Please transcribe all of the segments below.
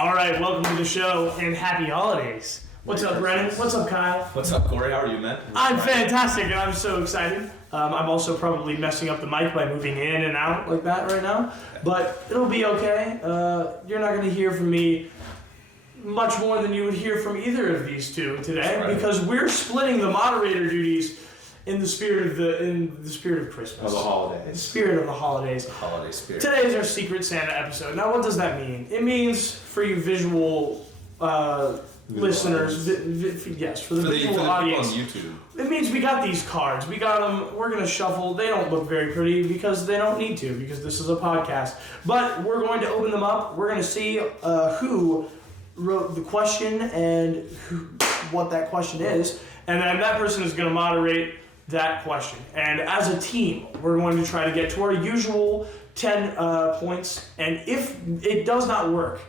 All right, welcome to the show and happy holidays. What's up, Brennan? What's up, Kyle? What's up, Korey? How are you, man? I'm fantastic, and I'm so excited. I'm also probably messing up the mic by moving in and out like that right now, but it'll be okay. You're not going to hear from me much more than you would hear from either of these two today, because we're splitting the moderator duties in the spirit of Christmas. Of the holidays. In the spirit of the holidays. The holiday spirit. Today is our Secret Santa episode. Now, what does that mean? It means for you visual listeners, yes, for the visual audience. On YouTube. It means we got these cards. We got them. We're going to shuffle. They don't look very pretty because they don't need to, because this is a podcast. But we're going to open them up. We're going to see who wrote the question and what that question is. And then that person is going to moderate that question. And as a team, we're going to try to get to our usual 10 points. And if it does not work,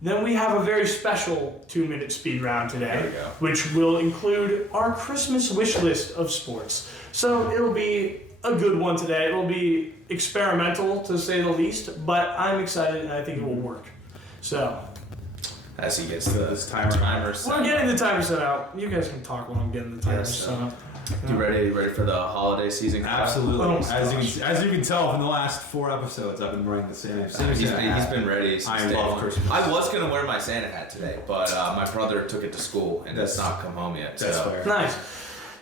then we have a very special 2-minute speed round today, which will include our Christmas wish list of sports. So it'll be a good one today. It'll be experimental, to say the least, but I'm excited and I think it will work. So, as he gets this timer set. We're getting the timer set out. You guys can talk while I'm getting the timer set up. You ready for the holiday season? Absolutely. As you can tell from the last 4 episodes, I've been wearing the Santa hat. He's been ready since I love Christmas. I was going to wear my Santa hat today, but my brother took it to school and does not come home yet. That's fair. Nice.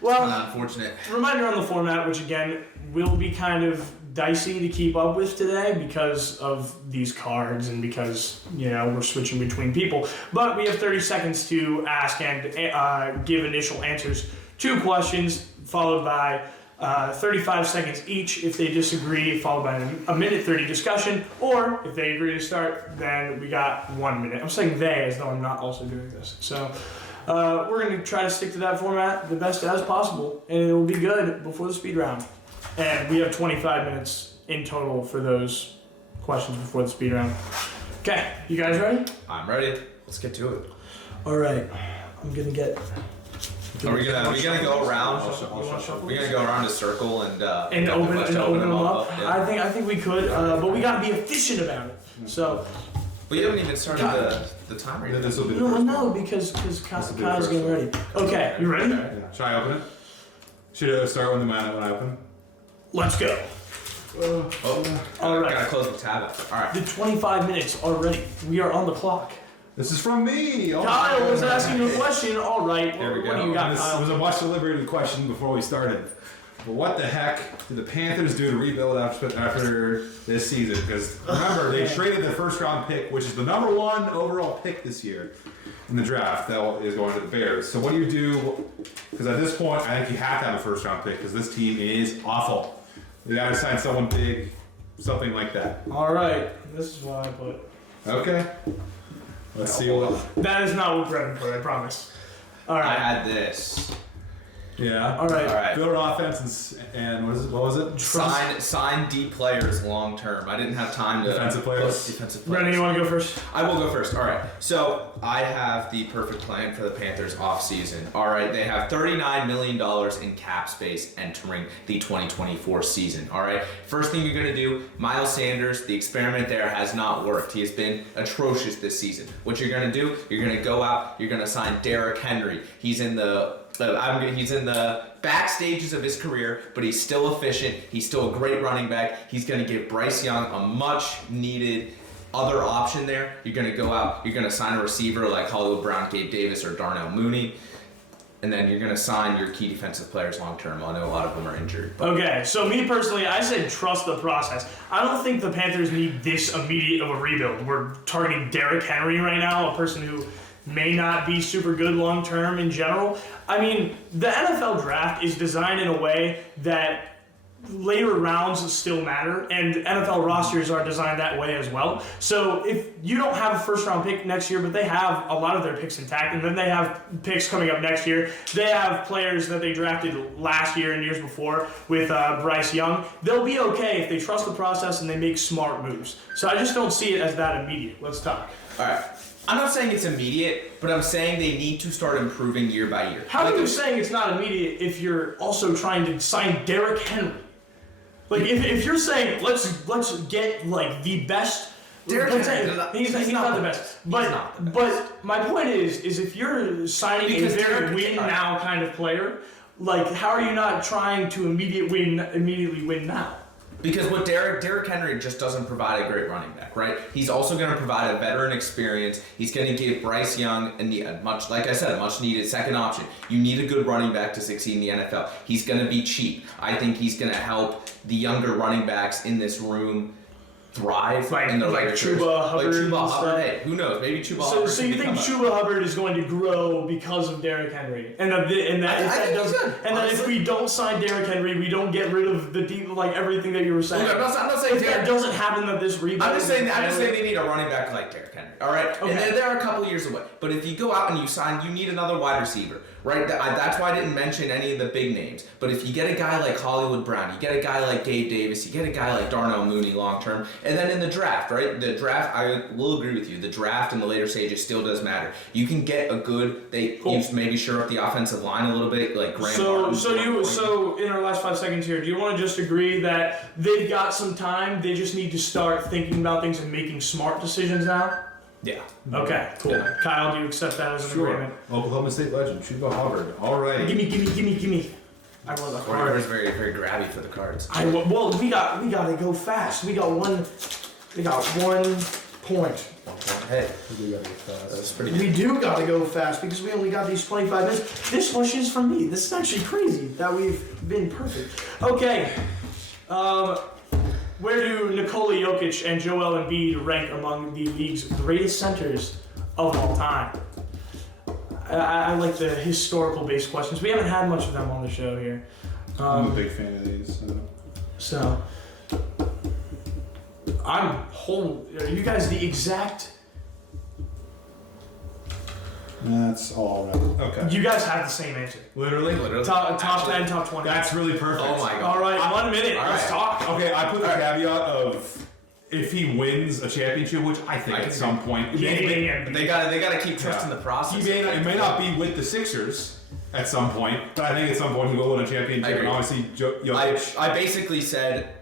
Well, unfortunate. Reminder on the format, which again will be kind of dicey to keep up with today because of these cards and because, we're switching between people. But we have 30 seconds to ask and give initial answers. 2 questions, followed by 35 seconds each if they disagree, followed by a minute 30 discussion, or if they agree to start, then we got 1 minute. I'm saying they as though I'm not also doing this. So we're going to try to stick to that format the best as possible, and it will be good before the speed round. And we have 25 minutes in total for those questions before the speed round. Okay, you guys ready? I'm ready. Let's get to it. All right, I'm going to get... Are we gonna go around? We're gonna go around a circle and open them up. Yeah. I think we could, but we gotta be efficient about it. So. We haven't even started the timer yet. This will be the first No, because Kyle's getting ready. Okay, you ready? Yeah. Should I open it? Should I start when I open? Let's go. All right. Gotta close the tab up. All right. The 25 minutes are ready. We are on the clock. This is from me. Kyle was asking you a question. All right. There we go. What do you got, Kyle? This was a much deliberated question before we started. But what the heck did the Panthers do to rebuild after this season? Because remember, they traded their first-round pick, which is the number 1 overall pick this year in the draft, that is going to the Bears. So what do you do? Because at this point, I think you have to have a first-round pick because this team is awful. You got to sign someone big, something like that. All right. This is what I put. Okay. Let's see what... That is not what Brennan put, I promise. All right. I had this. Yeah. All right. Build an offense and what was it? Sign D players long term. I didn't have time to... Defensive players. Brennan, you want to go first? I will go first. All right. So I have the perfect plan for the Panthers offseason. All right. They have $39 million in cap space entering the 2024 season. All right. First thing you're going to do, Miles Sanders, the experiment there has not worked. He has been atrocious this season. What you're going to do, you're going to go out, you're going to sign Derrick Henry. He's in the back stages of his career, but he's still efficient. He's still a great running back. He's going to give Bryce Young a much needed other option there. You're going to go out, you're going to sign a receiver like Hollywood Brown, Gabe Davis, or Darnell Mooney. And then you're going to sign your key defensive players long term. I know a lot of them are injured. Okay, so me personally, I said trust the process. I don't think the Panthers need this immediate of a rebuild. We're targeting Derrick Henry right now, a person who may not be super good long term in general. I mean, the NFL draft is designed in a way that later rounds still matter, and NFL rosters are designed that way as well. So if you don't have a first round pick next year, but they have a lot of their picks intact, and then they have picks coming up next year, they have players that they drafted last year and years before with Bryce Young, they'll be okay if they trust the process and they make smart moves. So I just don't see it as that immediate. Let's talk. All right. I'm not saying it's immediate, but I'm saying they need to start improving year by year. How are you saying it's not immediate if you're also trying to sign Derrick Henry? Like if you're saying let's get like the best Derrick Henry, he's not the best. But my point is if you're signing Because a very Derrick- win now kind of player, like how are you not trying to immediately win now? Because what Derrick Henry just doesn't provide a great running back, right? He's also going to provide a veteran experience. He's going to give Bryce Young a much needed second option. You need a good running back to succeed in the NFL. He's going to be cheap. I think he's going to help the younger running backs in this room thrive in the later years. Chuba Hubbard. Like Chuba Hubbard. Hey, who knows? Maybe Chuba Hubbard. So you think Chuba Hubbard is going to grow because of Derrick Henry, and that if we don't sign Derrick Henry, we don't get rid of the deep, like everything that you were saying. Look, I'm not saying if that doesn't happen, that this rebuild. I'm just saying they need a running back like Derrick Henry. All right, okay. And they're a couple years away. But if you go out and you need another wide receiver, right? That's why I didn't mention any of the big names. But if you get a guy like Hollywood Brown, you get a guy like Gabe Davis, you get a guy like Darnell Mooney long term, and then in the draft, right? The draft, I will agree with you. The draft in the later stages still does matter. You can get a good. You maybe shore up the offensive line a little bit, like Graham. So in our last 5 seconds here, do you want to just agree that they've got some time? They just need to start thinking about things and making smart decisions now. Yeah. Okay. Cool. Yeah. Kyle, do you accept that as an agreement? Oklahoma State legend, Chuba Hubbard. All right. Gimme. I want the Korey card. was very, very grabby for the cards. Well, we gotta go fast. We got one point. Hey, We gotta get fast. that's pretty good. We do gotta go fast because we only got these 25 minutes. This question is from me. This is actually crazy that we've been perfect. Okay. Where do Nikola Jokic and Joel Embiid rank among the league's greatest centers of all time? I like the historical-based questions. We haven't had much of them on the show here. I'm a big fan of these. So, are you guys the exact? That's all right. Okay. You guys have the same answer. Literally? Top Actually, 10, top 20. That's really perfect. Oh my god. All right, 1 minute. All Let's right. talk. Okay, I put the caveat of if he wins a championship, which I think at some point. But they gotta keep trusting the process. It may not be with the Sixers at some point, but I think at some point he will win a championship. I agree. And obviously, Jokic. I basically said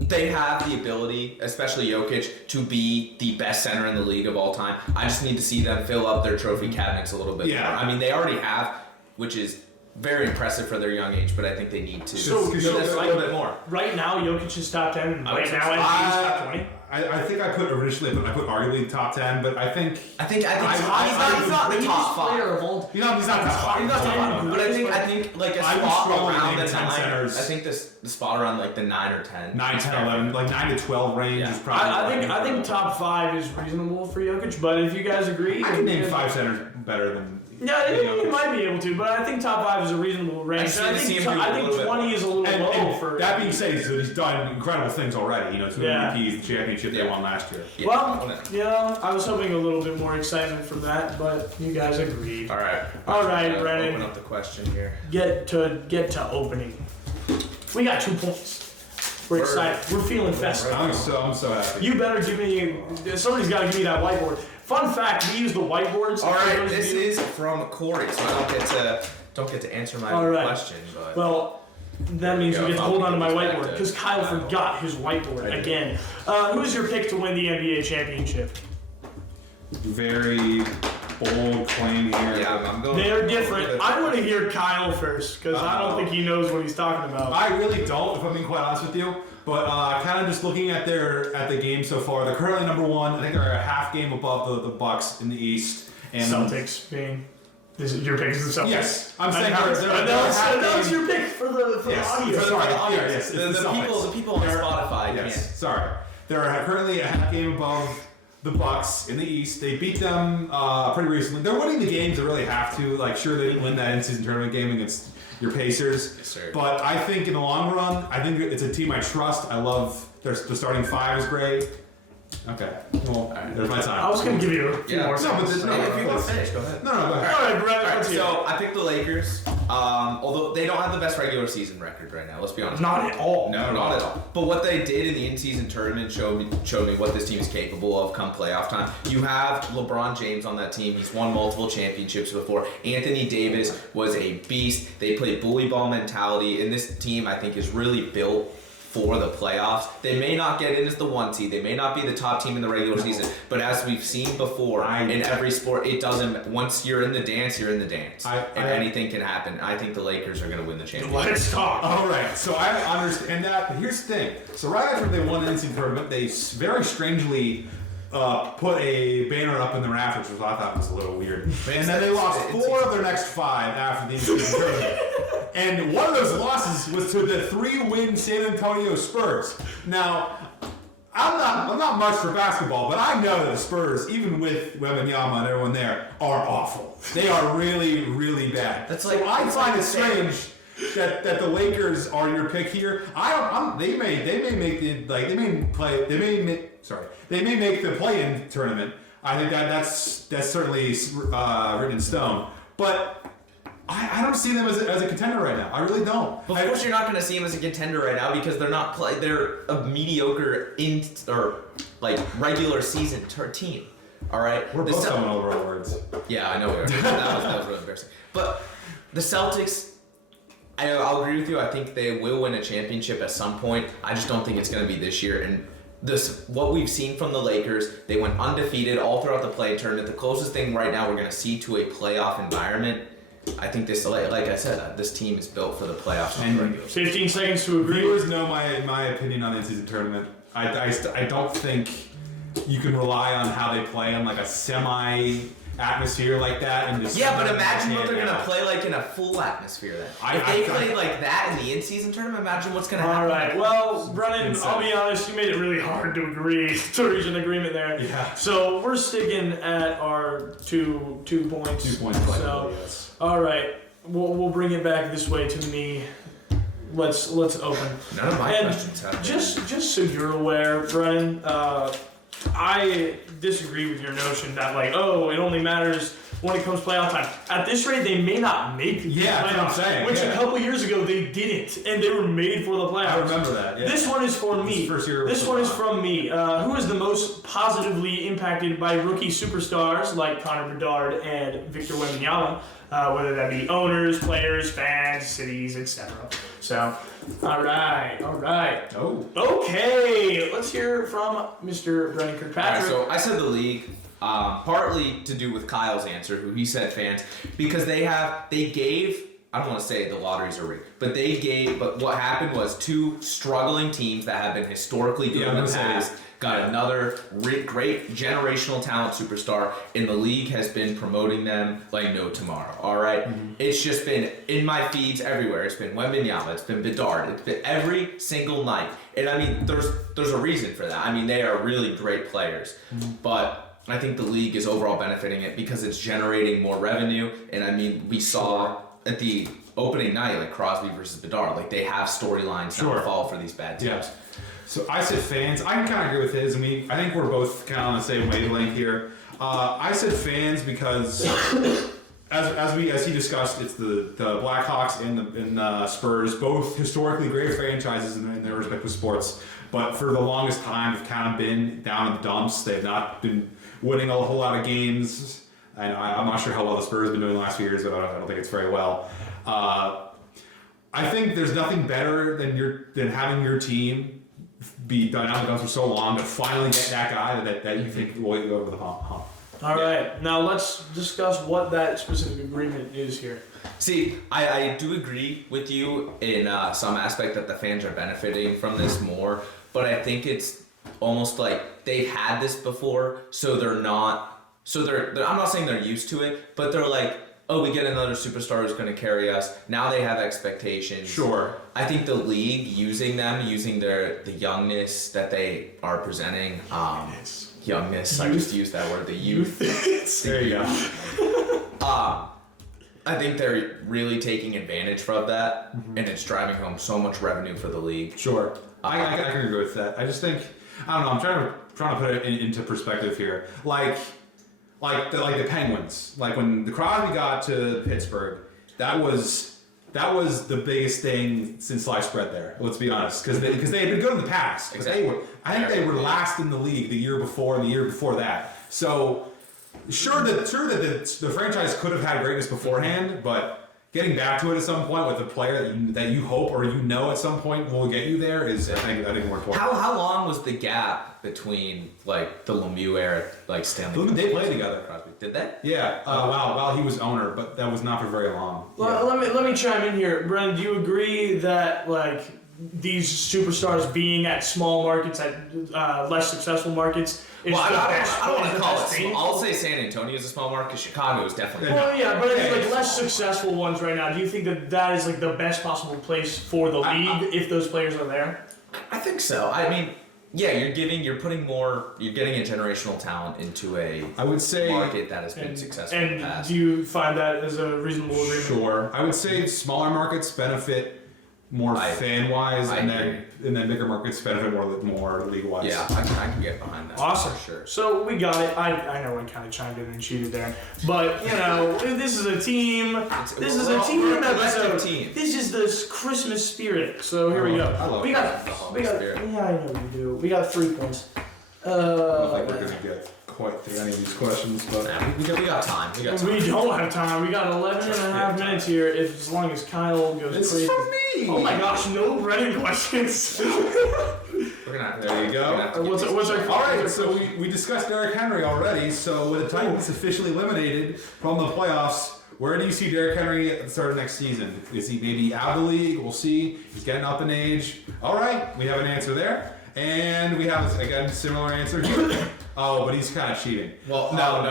they have the ability, especially Jokic, to be the best center in the league of all time. I just need to see them fill up their trophy cabinets a little bit more. I mean, they already have, which is very impressive for their young age, but I think they need to So, do this a little bit more. Right now, Jokic is top 10. And right now, Embiid's top 20. I think I put arguably top 10, but I think he's not the top five. he's not top 5. He's not top five. But I think like a I would spot strongly around name the 10 9. centers. I think the spot around like the 9 or 10. 9, 10, 11, like 9 to 12 range Yeah. is probably. I think top 5 is reasonable for Jokic, but if you guys agree, I can name 5 centers better than. Yeah, you might be able to, but I think top 5 is a reasonable range. I think 20 is a little low And for. that being said, he's done incredible things already. You know, 2 MVPs, the championship they won last year. Yeah. Well, yeah, I was hoping a little bit more excitement from that, but you guys agreed. All right. All right, Open Brennan. up the question here. Get to opening. We got 2 points. We're excited. We're feeling festive. I'm so happy. You better give me. Somebody's got to give me that whiteboard. Fun fact: we use the whiteboards. All right, this is from Korey, so I don't get to answer my question. But well, that means we get to hold on to my whiteboard perspective. because Kyle forgot his whiteboard again. Who's your pick to win the NBA championship? Very bold claim here. Yeah, I'm going. They're different. I want to hear Kyle first because I don't think he knows what he's talking about. I really don't, if I'm being quite honest with you. But kind of just looking at the game so far, they're currently number 1. I think they're a half game above the Bucks in the East. And Celtics being. Your pick is the Celtics. Yes, I'm saying they're That's your pick for the audio. Yes, The people on Spotify. Yes, sorry. They're currently a half game above the Bucks in the East. They beat them pretty recently. They're winning the games they really have to. Like, sure, they didn't win that in-season tournament game against your Pacers. Yes, sir. But I think in the long run, I think it's a team I trust. I love the starting 5 is great. Okay. Well, there's my time. I was going to give you a few more No, but seconds. If you want to finish, go ahead. No, go ahead. All right, Brett, All right, let's hear so I picked the Lakers. Although they don't have the best regular season record right now. Let's be honest. Not at all. No, not at all. But what they did in the in-season tournament showed me what this team is capable of come playoff time. You have LeBron James on that team. He's won multiple championships before. Anthony Davis was a beast. They play bully ball mentality, and this team I think is really built for the playoffs. They may not get in as the 1 seed. They may not be the top team in the regular season. But as we've seen before in every sport, it doesn't. Once you're in the dance, you're in the dance, and anything can happen. I think the Lakers are going to win the championship. Let's talk. All right, so I understand that, but here's the thing. So right after they won the NCAA tournament, they very strangely put a banner up in the rafters, which I thought was a little weird. And then they lost 4 of their next 5 after the NCAA tournament. And one of those losses was to the 3-win San Antonio Spurs. Now, I'm not much for basketball, but I know that the Spurs, even with Wembanyama and everyone there, are awful. They are really, really bad. That's like, so I find it strange that the Lakers are your pick here. They may make the play-in tournament. I think that's certainly written in stone. But I don't see them as a contender right now. I really don't. Of course, you're not going to see them as a contender right now because they're not they're a mediocre regular season team. All right, we're both coming over our words. Yeah, I know we are. that was really embarrassing. But the Celtics, I'll agree with you. I think they will win a championship at some point. I just don't think it's going to be this year. And what we've seen from the Lakers, they went undefeated all throughout the play tournament. The closest thing right now we're going to see to a playoff environment. I think this, like I said, this team is built for the playoffs. And 15 seconds to agree. Viewers know my opinion on the in-season tournament. I don't think you can rely on how they play in like a semi-atmosphere like that. And just but imagine what they're going to play like in a full atmosphere then. If they played like that in the in-season tournament, imagine what's going to happen. All right. Well, Brennan, I'll be honest, you made it really hard to to reach an agreement there. Yeah. So we're sticking at our two points. 2 points. So, yes. All right. We'll bring it back this way to me. Let's open. None of my questions have been. Just so you're aware, Brennan, I disagree with your notion that it only matters when it comes playoff time. At this rate, they may not make the playoffs. That's what I'm saying. Which a couple years ago they didn't, and they were made for the playoffs. I remember that. Yeah. This one is for me. This one is from me. Who is the most positively impacted by rookie superstars like Connor Bedard and Victor Wembanyama? Whether that be owners, players, fans, cities, etc. So, all right. Oh. Okay, let's hear from Mr. Brennan Kirkpatrick. All right, so I said the league, partly to do with Kyle's answer, who he said fans, because they gave, I don't want to say the lotteries are rigged, but what happened was 2 struggling teams that have been historically good in the past got another great generational talent superstar, and the league has been promoting them like no tomorrow. All right? It's just been in my feeds everywhere. It's been Wembanyama, it's been Bedard, it's been every single night. And I mean, there's a reason for that. I mean, they are really great players, but I think the league is overall benefiting it because it's generating more revenue. And I mean, we saw at the opening night, like Crosby versus Bedard, like they have storylines now to follow for these bad teams. Yeah. So I said fans. I can kind of agree with his. I think we're both kind of on the same wavelength here. I said fans because, as he discussed, it's the Blackhawks and the Spurs, both historically great franchises in their respective sports, but for the longest time have kind of been down in the dumps. They've not been winning a whole lot of games, and I'm not sure how well the Spurs have been doing the last few years, but I don't think it's very well. I think there's nothing better than having your team be down in the dumps for so long to finally get that guy that you think will get you over the hump. All right, now let's discuss what that specific agreement is here. See, I do agree with you in some aspect that the fans are benefiting from this more, but I think it's almost like they've had this before, so they're not. So they're I'm not saying they're used to it, but they're like, oh, we get another superstar who's going to carry us. Now they have expectations. Sure. I think the league using the youngness that they are presenting. Youngness. I just used that word. The youth. There you go. I think they're really taking advantage of that, and it's driving home so much revenue for the league. Sure. I can agree with that. I just think, I don't know, I'm trying to put it into perspective here. Like the Penguins. Like when the Crosby got to Pittsburgh, that was the biggest thing since sliced bread there. Let's be honest, because they had been good in the past. Exactly. I think they were last in the league the year before and the year before that. So sure that the franchise could have had greatness beforehand, but getting back to it at some point with a player that you hope or you know at some point will get you there is I think more important. How long was the gap between like the Lemieux era, like Stanley? They played together. Crosby. Did they? Yeah, while he was owner, but that was not for very long. Well, let me chime in here, Brennan. Do you agree that like these superstars being at small markets, at less successful markets, is Well, the I don't want is to the call best it thing? small. I'll say San Antonio is a small market. Chicago is definitely. Well, yeah, but it's like less successful ones right now. Do you think that is like the best possible place for the league if those players are there? I think so. I mean, yeah, you're getting a generational talent into a I would say market that has been successful in the And past. do you find that as a reasonable agreement? Sure. I would say smaller markets benefit more fan-wise, and then bigger markets benefit more league-wise. Yeah, I can get behind that. Awesome. For sure. So we got it. I know I kind of chimed in and cheated there, but you know, this is a team. This is a team episode. Team. This is the Christmas spirit. So here we go. I love we got. spirit. Yeah, I know you do. We got 3 points. I don't think we're gonna get quite through any of these questions, but Nah, we got time. We got time. We don't have time. We got 11 and a half minutes here. If as long as Kyle goes this crazy. is for me. Oh my gosh, no Brennan questions. We're gonna have to, There you go. we're gonna have to get What's these- our All right, so we discussed Derrick Henry already. So with the Titans officially eliminated from the playoffs, where do you see Derrick Henry at the start of next season? Is he maybe out of the league? We'll see. He's getting up in age. All right, we have an answer there. And we have, again, similar answer here. Oh, but he's kind of cheating. Well, no.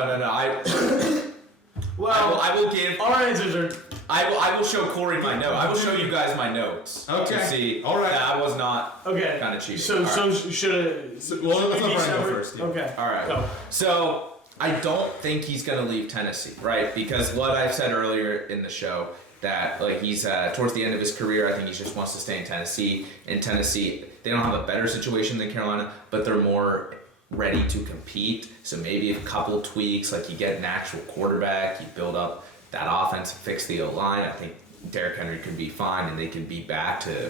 Well, I will give. our answers are. I will show Korey my note. I will show you guys my notes. Okay. To see. All right. That I was not. Okay. Kinda cheating. So, All should Well, we let's let be Brian go separate? first. Yeah. Okay. All right. Go. So I don't think he's going to leave Tennessee, right? Because what I said earlier in the show, that like he's towards the end of his career, I think he just wants to stay in Tennessee. In Tennessee, they don't have a better situation than Carolina, but they're more ready to compete. So maybe a couple tweaks, like you get an actual quarterback, you build up that offense, fix the O-line. I think Derrick Henry could be fine, and they could be back to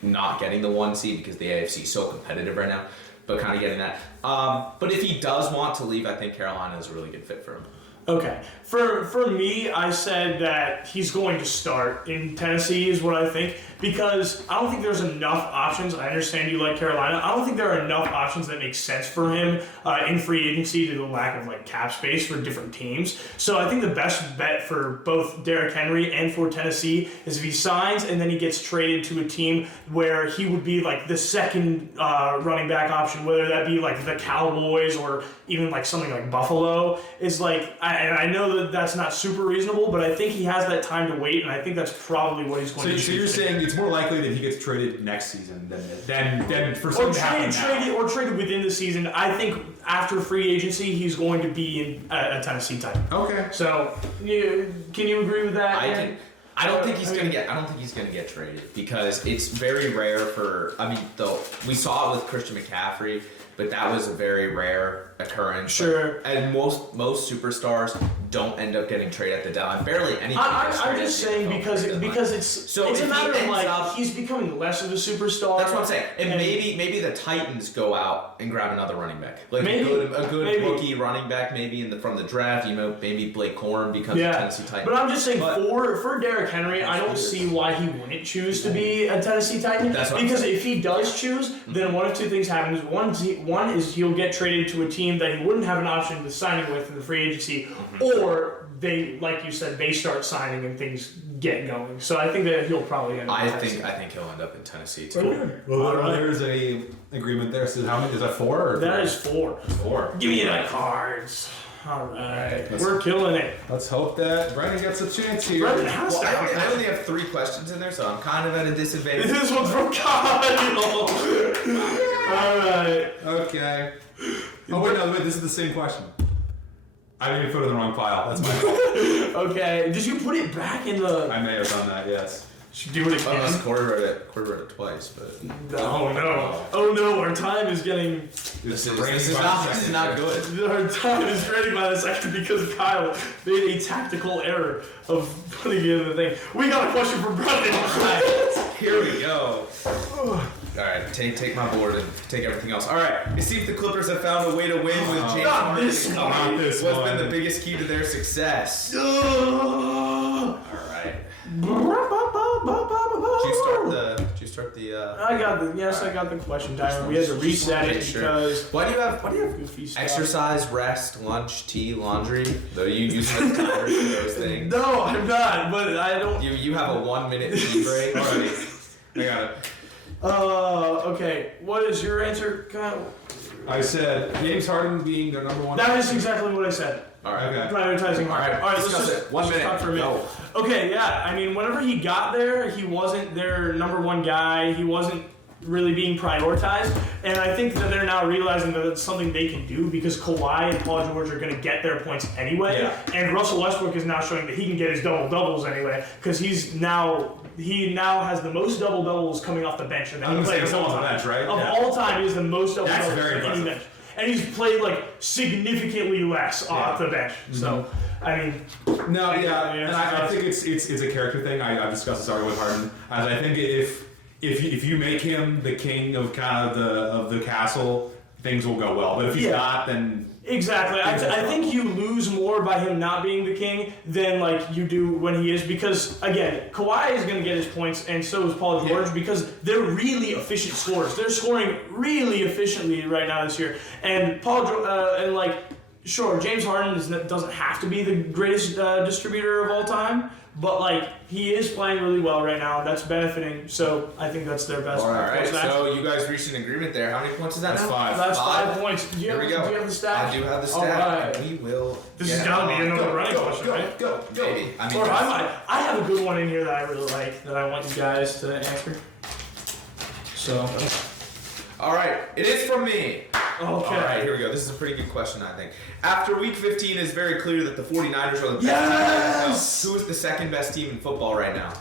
not getting the 1 seed because the AFC is so competitive right now. But kind of getting that. But if he does want to leave, I think Carolina is a really good fit for him. Okay. For me, I said that he's going to start in Tennessee is what I think, because I don't think there's enough options. I understand you like Carolina. I don't think there are enough options that make sense for him in free agency due to the lack of like cap space for different teams. So I think the best bet for both Derrick Henry and for Tennessee is if he signs and then he gets traded to a team where he would be like the second running back option, whether that be like the Cowboys or even like something like Buffalo, is like, I know that that's not super reasonable, but I think he has that time to wait, and I think that's probably what he's going to do. So you're saying it's more likely that he gets traded next season than for something to happen now. Traded within the season. I think after free agency, he's going to be in a Tennessee Titan. Okay. So, can you agree with that? Aaron? I don't think he's gonna get traded because it's very rare for. I mean, though we saw it with Christian McCaffrey, but that was a very rare occurrence. Sure. And most superstars don't end up getting traded at the deadline. Barely anything. I'm just saying because it's a matter of like he's becoming less of a superstar. That's what I'm saying. And maybe the Titans go out and grab another running back, like maybe, a good rookie running back, maybe from the draft. You know, maybe Blake Corum becomes a Tennessee Titan. But I'm just saying for Derrick Henry, I don't see why he wouldn't choose to be a Tennessee Titan. Because if he does choose, then one of two things happens. One is he'll get traded to a team that he wouldn't have an option to signing with in the free agency, or they, like you said, they start signing and things get going. So I think that he'll probably end up in Tennessee. I think he'll end up in Tennessee too. Okay. Well, there's a agreement there. So how many is that? 4 or That is 4. 4. Give me the cards. All right. We're killing it. Let's hope that Brennan gets a chance here. Brennan has Well, to. I only have 3 questions in there, so I'm kind of at a disadvantage. This one's from Kyle. All right. Okay. Oh wait, this is the same question. I maybe put it in the wrong file. That's my fault. Okay. Did you put it back in the? I may have done that. Yes. Should do it again. Unless Korey wrote it twice, but Oh no! Oh no! Our time is getting. this is not good. Our time is draining by the second because Kyle made a tactical error of putting it in the thing. We got a question from Brennan. Here we go. All right, take my board and take everything else. All right, you see if the Clippers have found a way to win with James Not Harden. this one. Not this What's one. been the biggest key to their success? Ugh. All right. Did you start the? I got the question timer. We had to reset it because. Why do you have goofy stuff? exercise, rest, lunch, tea, laundry? Are you using the timers for those things? No, I'm not. But I don't. You have a 1 minute tea break. Alright, I got it. Okay. What is your answer, Kyle? I said James Harden being their number one. That is exactly what I said. All right. Okay. Prioritizing Harden. All right. Let's discuss just it. 1 minute. talk for a minute. Go. Okay. Yeah. I mean, whenever he got there, he wasn't their number one guy. He wasn't really being prioritized, and I think that they're now realizing that it's something they can do because Kawhi and Paul George are going to get their points anyway, and Russell Westbrook is now showing that he can get his double-doubles anyway because he now has the most double-doubles coming off the bench. And I'm going to say it's on the bench, right? Of all time, he has the most double-doubles very on any impressive. bench. And he's played like significantly less off the bench. So, I mean, and I think it's a character thing. I've discussed this already with Harden. As I think if you make him the king of kind of the castle, things will go well. But if he's not, then exactly. I think you lose more by him not being the king than like you do when he is, because again, Kawhi is going to get his points, and so is Paul George because they're really efficient scorers. They're scoring really efficiently right now this year, and sure, James Harden doesn't have to be the greatest distributor of all time, but like he is playing really well right now, and that's benefiting. So I think that's their best. All right. So you guys reached an agreement there. How many points is that? That's now? 5. That's 5 points. Do you Here we go. Do you have the stat? I do have the stat. All right. We will. This has got to be another running question, right? Go. Maybe. I mean, Or I have a good one in here that I really like that I want you guys to answer. So. All right. It is from me. Okay. All right, here we go. This is a pretty good question, I think. After Week 15, it's very clear that the 49ers are the best team in the NFL. Who is the second best team in football right now?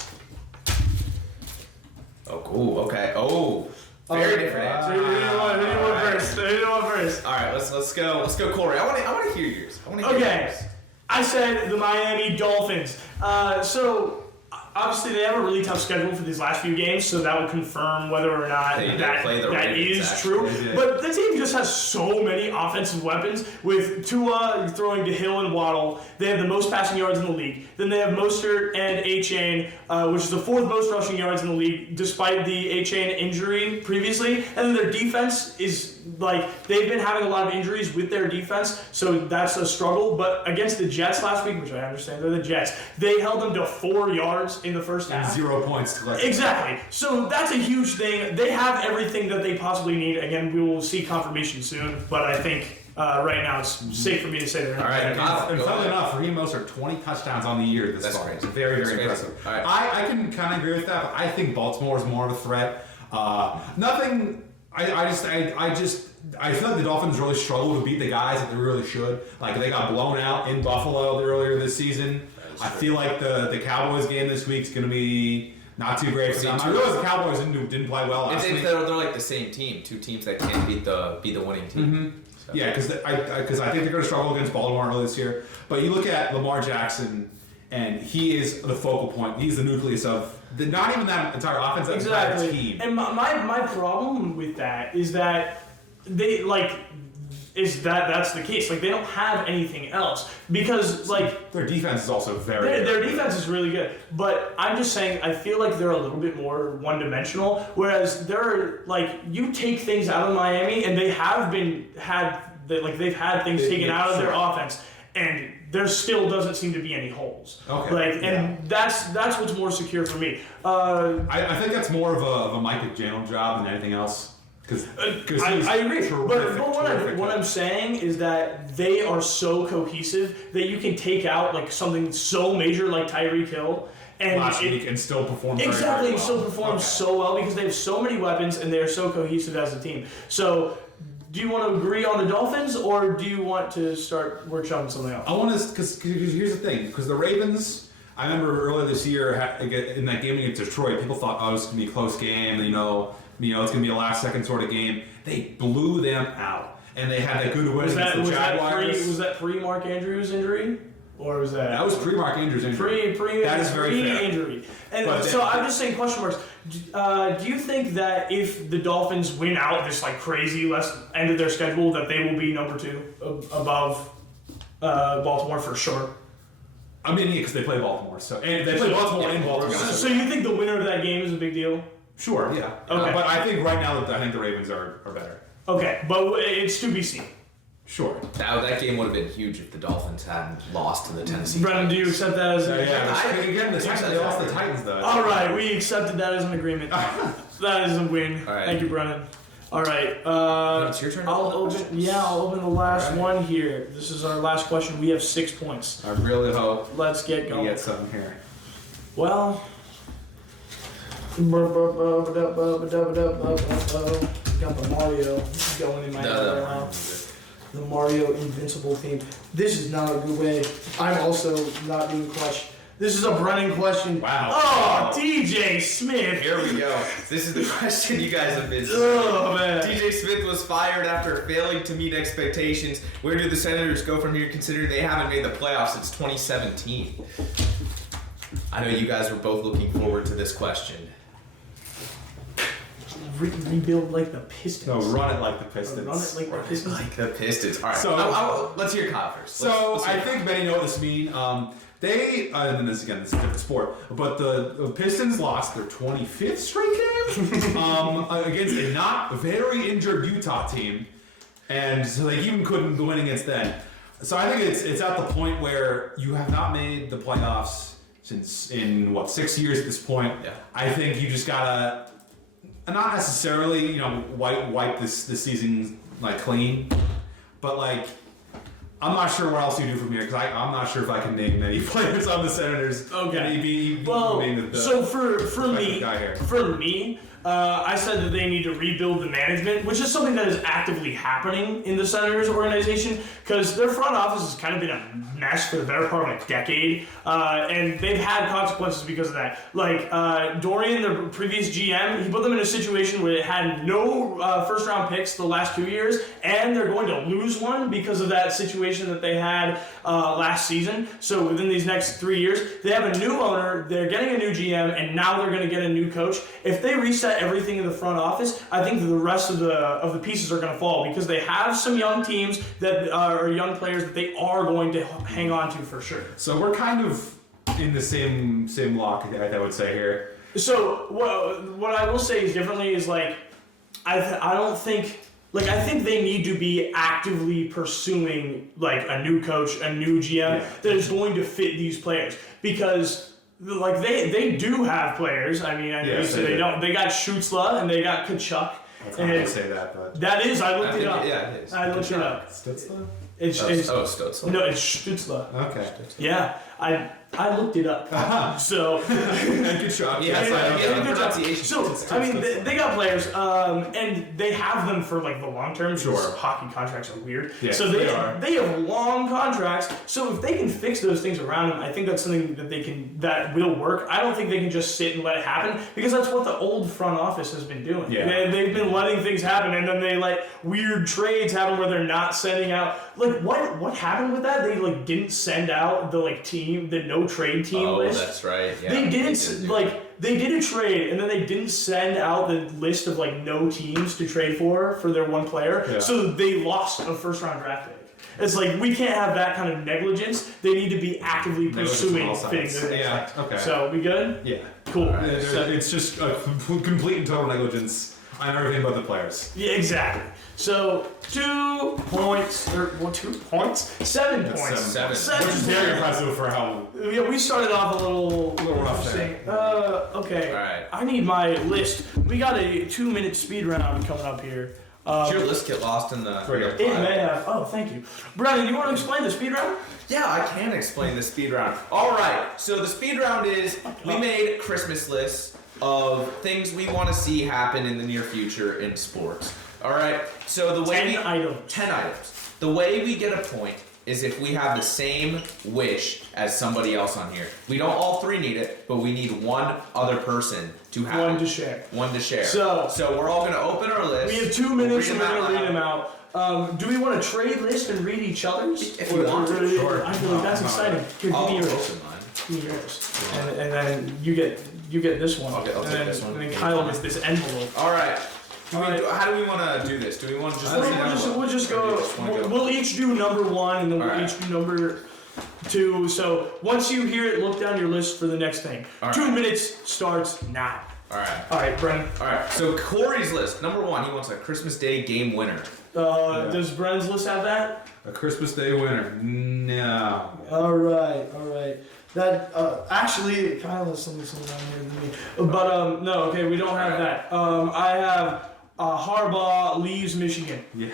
Oh, cool. Okay. Oh, very different answer. Who do you want first? All right, let's go. Let's go, Korey. I want to hear yours. Okay. I said the Miami Dolphins. So obviously they have a really tough schedule for these last few games, so that would confirm whether or not that is true. But the team just has so many offensive weapons, with Tua throwing to Hill and Waddle. They have the most passing yards in the league. Then they have Mostert and A-Chain, which is the 4th most rushing yards in the league, despite the A-Chain injury previously. And then their defense is they've been having a lot of injuries with their defense, so that's a struggle. But against the Jets last week, which I understand they're the Jets, they held them to 4 yards in the first half. 0 points to collect. Exactly. So that's a huge thing. They have everything that they possibly need. Again, we will see confirmation soon, but I think right now it's safe for me to say they're all right. And funnily enough, Raheem Mostert 20 touchdowns on the year this far. Crazy. Very, very impressive. All right. I can kind of agree with that, but I think Baltimore is more of a threat. Nothing. I feel like the Dolphins really struggle to beat the guys that they really should. Like they got blown out in Buffalo earlier this season. I feel like the Cowboys game this week's going to be not too great for them. I realize the Cowboys didn't play well last week. They're like the same team, 2 teams that can't be the winning team. Mm-hmm. So. Yeah, because I think they're going to struggle against Baltimore early this year. But you look at Lamar Jackson, and he is the focal point. He's the nucleus of not even that entire offense, that entire team. And my problem with that is that that's the case. Like they don't have anything else because their defense is also very their defense is really good. But I'm just saying I feel like they're a little bit more one-dimensional. Whereas they're you take things out of Miami and they've had things taken out of their offense, and there still doesn't seem to be any holes. Okay. That's what's more secure for me. I think that's more of a Mike McDaniel job than anything else. I agree, but what I'm saying is that they are so cohesive that you can take out something so major like Tyreek Hill last week and still perform very exactly well. Still perform so well because they have so many weapons and they are so cohesive as a team. So, do you want to agree on the Dolphins or do you want to start workshopping something else? I want to because here's the thing, because the Ravens. I remember earlier this year in that game against Detroit, people thought it was going to be a close game. It's going to be a last-second sort of game. They blew them out, and they had that good win against the Jaguars. Was that pre-Mark Andrews injury, or was that? That was pre-Mark Andrews injury. That is very fair. Injury. And so I'm just saying question marks. Do you think that if the Dolphins win out this crazy end of their schedule, that they will be number 2 above Baltimore for sure? I mean, because they play Baltimore, and they play Baltimore in Baltimore. So you think the winner of that game is a big deal? Sure, yeah. Okay. But I think right now, I think the Ravens are better. Okay, but it's to be seen. Sure. That game would have been huge if the Dolphins hadn't lost to the Tennessee Brennan, do Titans. you accept that as Again, the Titans, they lost the Titans, though. All right, we accepted that as an agreement. That is a win. All right. Thank you, Brennan. All right. It's your turn. I'll open the last one here. This is our last question. We have 6 points. I really hope Let's get you going. get something here. Well. Got the Mario going in my head right now. The Mario Invincible theme. This is not a good way. I'm also not being crushed. This is a Brennan question. Wow. Oh, DJ Smith. Here we go. This is the question you guys have been. Oh, man. DJ Smith was fired after failing to meet expectations. Where do the Senators go from here, considering they haven't made the playoffs since 2017? I know you guys were both looking forward to this question. Rebuild like the Pistons. No, run it like the Pistons. Run it like the Pistons. Like the Pistons. All right. So- let's hear Kyle first. So Let's hear I think many know what this means. And this is a different sport, but the Pistons lost their 25th straight game against a not very injured Utah team, and so they even couldn't win against them. So I think it's at the point where you have not made the playoffs since 6 years at this point. Yeah. I think you just gotta not necessarily wipe this season like clean, but like. I'm not sure what else you do from here because I'm not sure if I can name many players on the Senators. Okay. So for me, I said that they need to rebuild the management, which is something that is actively happening in the Senators organization because their front office has kind of been a mess for the better part of a decade, and they've had consequences because of that. Like Dorian, the previous GM, he put them in a situation where they had no first-round picks the last 2 years, and they're going to lose one because of that situation that they had last season. So within these next 3 years, they have a new owner, they're getting a new GM, and now they're going to get a new coach. If they reset everything in the front office, I think that the rest of the pieces are going to fall because they have some young teams that are young players that they are going to hang on to for sure. So we're kind of in the same lock, I would say here. So what I will say is differently is like I don't think. Like, I think they need to be actively pursuing, like, a new coach, a new GM that is going to fit these players. Because, like, they do have players. I mean, I know you say they don't. They got Schutzla and they got Kachuk. That's not going to say that, but... That is, I looked it up. Yeah, it is. I looked it up. Stutzla? It's Stutzla. No, it's Stutzla. Okay. Yeah, I looked it up. So... And Kachuk. Pronunciation. So, I mean, they got players, and they have them for, like, the long term. Sure. Because hockey contracts are weird. Yeah, so they are. They have long contracts. So if they can fix those things around them, I think that's something that will work. I don't think they can just sit and let it happen because that's what the old front office has been doing. Yeah. They've been letting things happen, and then they let weird trades happen where they're not sending out. Like, what happened with that? They, like, didn't send out the, like, the no trade team list. Oh, that's right. Yeah, They didn't, they did a trade, and then they didn't send out the list of, like, no teams to trade for their one player, so they lost a first-round draft pick. It's like, we can't have that kind of negligence. They need to be actively pursuing things. Yeah, okay. So, we good? Yeah. Cool. Right. It's just complete and total negligence on everything but the players. Yeah, exactly. So, 2 points, 7 points. Seven. Which is very impressive for how... Yeah, we started off a little rough there. Okay. All right. I need my list. We got a 2-minute speed round coming up here. Did your list get lost in the... It may have. Oh, thank you. Brennan, you want to explain the speed round? Yeah, I can explain the speed round. All right, so the speed round is we made Christmas lists of things we want to see happen in the near future in sports. All right, so the way 10 items. 10 items. The way we get a point is if we have the same wish as somebody else on here. We don't all three need it, but we need one other person to have One it. to share. One to share. So we're all going to open our list. We have 2 minutes We'll and we're going to read them out. Do we want to trade list and read each other's? If you want to, sure. I feel like that's exciting. Here, I'll give me yours. open mine. Give me yours. And then you get this one. I'll take this one. And then Kyle gets this envelope. All right. Alright. How do we want to do this? Do we want to just... We'll just go. We'll each do number one, and then we'll Alright. each do number. So once you hear it, look down your list for the next thing. All 2 right. minutes starts now. All right. All right, Brennan. All right. So Korey's list. Number 1, he wants a Christmas Day game winner. Does Brennan's list have that? A Christmas Day winner. No. All right. That actually Kyle has something down here than me. But no, okay, we don't have that. I have Harbaugh leaves Michigan. Yeah.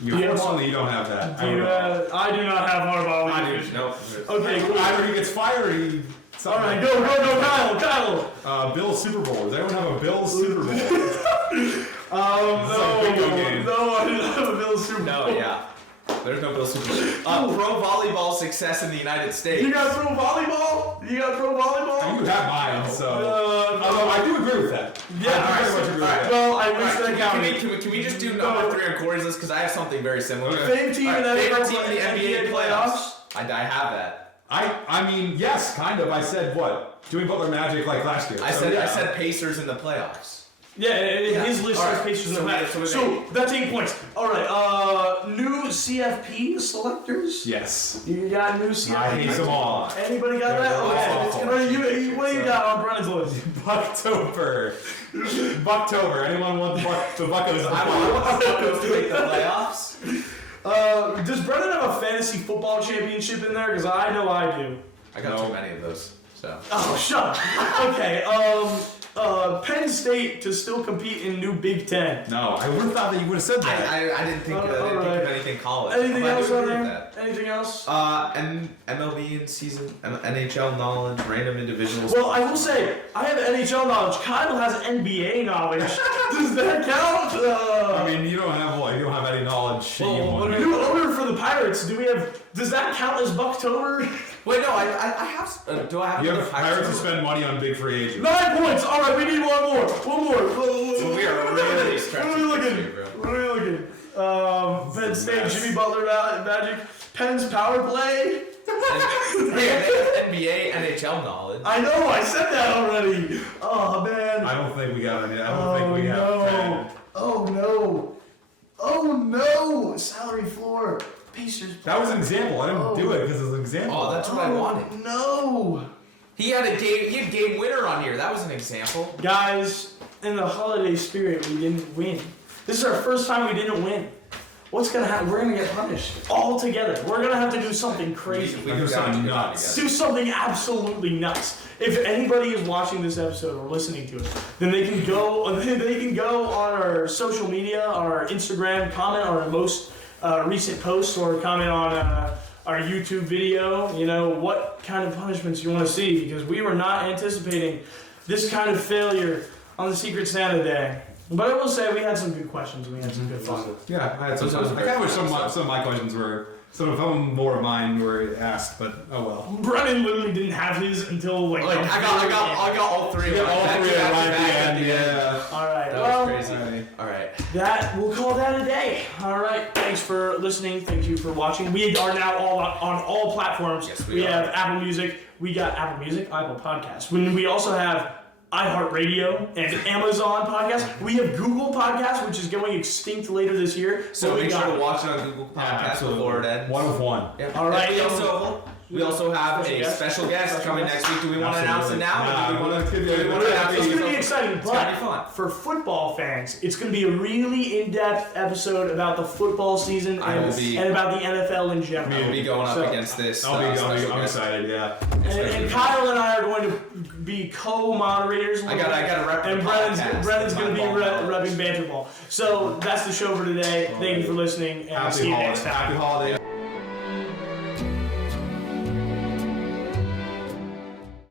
Unfortunately, you don't have that. I do not have Harbaugh I leaves do. Michigan. No. Okay, cool. Either he gets fired or he. All right, go, Kyle. Bills Super Bowl. Does anyone have a Bills Super Bowl? No, bingo game. no, I didn't have a Bills Super Bowl. No, yeah. There's no Bill Super Bowl. Pro volleyball success in the United States. You got pro volleyball? You have mine, so. Although I do agree with that. Yeah, I very much agree with that. well, I wish that counted. Can we just do number 3 on Korey's list? Because I have something very similar. Favorite team in the favorite team in the NBA NBA playoffs? I have that. I mean, yes, kind of. I said what? Jimmy Butler Magic like last year. I said Pacers in the playoffs. Yeah, his list All says right. Pacers So in the back. we- So that's 8 points. All right, new CFP selectors. Yes. You got new CFP. I hate them all. Anybody got that? They're Okay. What do you got on Brennan's list? Bucktober. Anyone want the Buckos? I want the Buckos to make the playoffs. Does Brennan have a fantasy football championship in there? Because I know I do. I got too many of those. So. Oh, shut up. Okay. Penn State to still compete in new Big Ten. No, I would have thought that you would have said that. I didn't think of anything college. Anything I else do on agree with there? that. Anything else? MLB in season, NHL knowledge, random individuals. Well, I will say, I have NHL knowledge. Kyle has NBA knowledge. Does that count? I mean, you don't have any knowledge. New owner for the Pirates. Does that count as Bucktober? Wait, no, I have. Do I have? You another have Pirates to Pirates? spend money on big free agents. 9 points. All right, we need one more. So we are really stretching. What are we looking? this year, bro. What are we looking? Penn State, mess. Jimmy Butler Magic, Penn's power play. Yeah, they have NBA, NHL knowledge. I know, I said that already. Oh man. I don't think we got any. I don't think we have 10. Oh no! Salary floor. Pacers. That was an example. I didn't do it because it was an example. Oh, that's what I wanted. No. He had game winner on here. That was an example. Guys, in the holiday spirit, we didn't win. This is our first time we didn't win. What's gonna happen? We're gonna get punished all together. We're gonna have to do something crazy. We do something nuts. Do something absolutely nuts. If anybody is watching this episode or listening to it, then they can go. They can go on our social media, our Instagram, comment on our most recent posts, or comment on our YouTube video. You know what kind of punishments you want to see, because we were not anticipating this kind of failure on the Secret Santa Day. But I will say we had some good questions and we had some good fun. Yeah, I had some. Those I kind of wish some of my questions were. Some of them more of mine were asked, but oh well. Brennan literally didn't have his until like. I got all three. Yeah, all three back right to back at the end. Yeah. All right. That well, was crazy. Alright. All right. that we'll call that a day. All right. Thanks for listening. Thank you for watching. We are now all on all platforms. Yes, we are. have Apple Music. We got Apple Music, Apple Podcasts. We also have iHeartRadio and Amazon Podcasts. We have Google Podcasts, which is going extinct later this year. So But make we sure got to watch it on Google Podcasts before it ends. 1 of 1. Yeah. All right. And we also have Special a guest. special guest Special coming guest. next week. Do we want to announce it now? Nah, or do we want to it's announce It's it? going to be exciting, It's gonna but be fun. for football fans, it's going to be a really in-depth episode about the football season I will be- and about the NFL in general. We'll be going up So- against this. I'm special guest. excited. Yeah. And Kyle and I are going to be co-moderators. I got to rep the And podcast. Brennan's going to be Banter Ball. repping Banter Ball. So that's the show for today. Thank you for listening, and see you next time. Happy holidays.